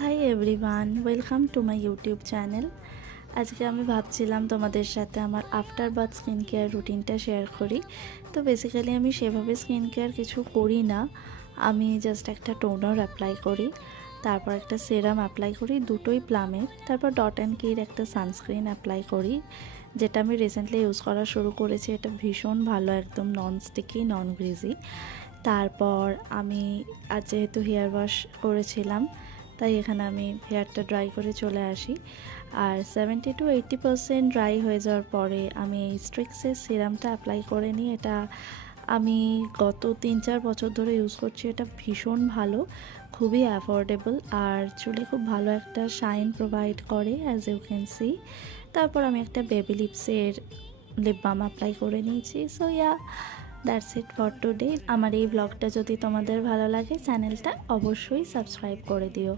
Hi everyone, welcome to my YouTube channel. আজকে আমি ভাবছিলাম তোমাদের সাথে আমার আফটার বাথ স্কিন কেয়ার রুটিনটা শেয়ার করি। তো বেসিক্যালি আমি সেভাবে স্কিন কেয়ার কিছু করি না, আমি জাস্ট একটা টোনার অ্যাপ্লাই করি, তারপর একটা সেরাম অ্যাপ্লাই করি, দুটোই প্লামের। তারপর ডট অ্যান্ড কির একটা সানস্ক্রিন অ্যাপ্লাই করি, যেটা আমি রিসেন্টলি ইউজ করা শুরু করেছি। এটা ভীষণ ভালো, একদম নন স্টিকি, নন গ্রিজি। তারপর আমি আজ যেহেতু হেয়ার ওয়াশ করেছিলাম, তাই এখানে আমি হেয়ারটা ড্রাই করে চলে আসি। আর 70-80% ড্রাই হয়ে যাওয়ার পরে আমি এই স্ট্রিক্সের সিরামটা অ্যাপ্লাই করে নিই। এটা আমি গত 3-4 বছর ধরে ইউজ করছি। এটা ভীষণ ভালো, খুবই অ্যাফোর্ডেবল, আর চুলে খুব ভালো একটা শাইন প্রোভাইড করে, অ্যাজ ইউ ক্যান সি। তারপর আমি একটা বেবি লিপসের লিপ বাম অ্যাপ্লাই করে নিয়েছি। So yeah, that's it for today. আমার এই ব্লগটা যদি তোমাদের ভালো লাগে, চ্যানেলটা অবশ্যই সাবস্ক্রাইব করে দিও।